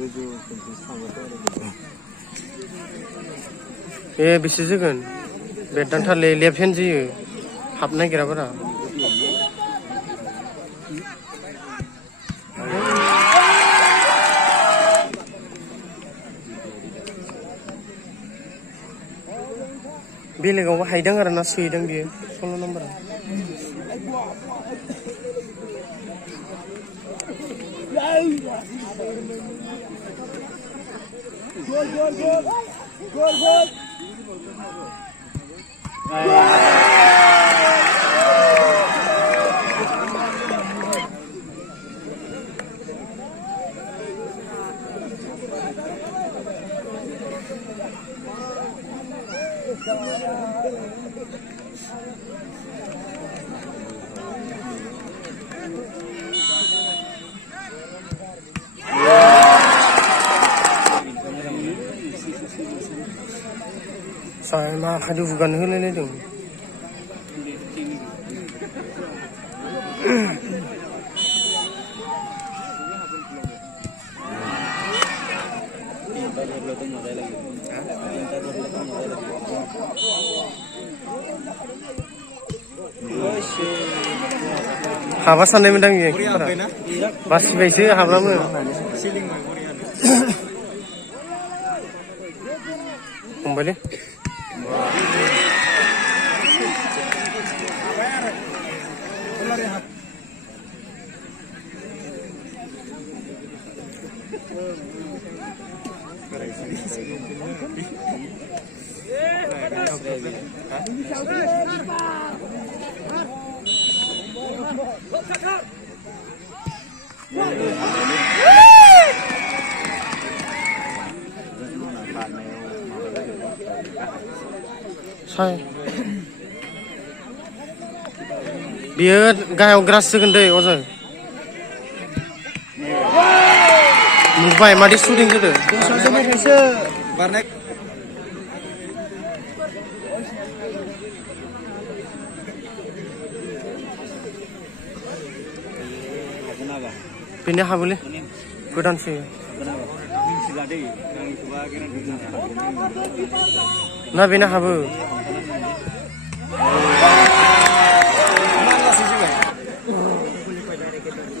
ए बेसे जोगोन बेदांथारलै left hand जायो हाबनो नागिरा बारा बेलेगावबो हायदों आरो ना सोहैदों बियो 16 नाम्बारा saya mah kadu bukan hulele dong haba sanai mendang ya masih baisi habamu kembali saya biar gayaw grass segende ojo mumbai madi shooting gitu barnek pindah boleh godan sih na bina habu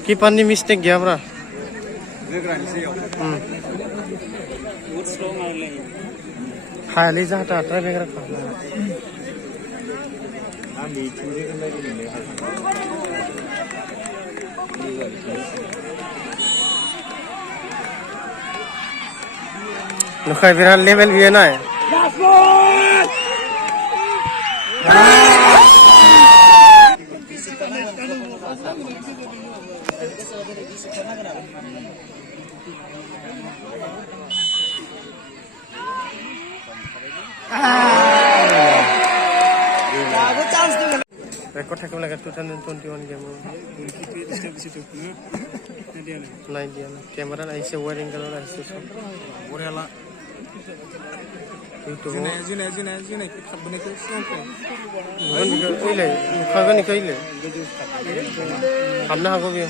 kipan ni mistake ya bra hali jahata try begra Nukai viral level भी है ना record thakib laga 2021 game nahi dia camera nahi se wiring color aise sob borela jine khabne ko sonke oile khagani kaile hamna hago be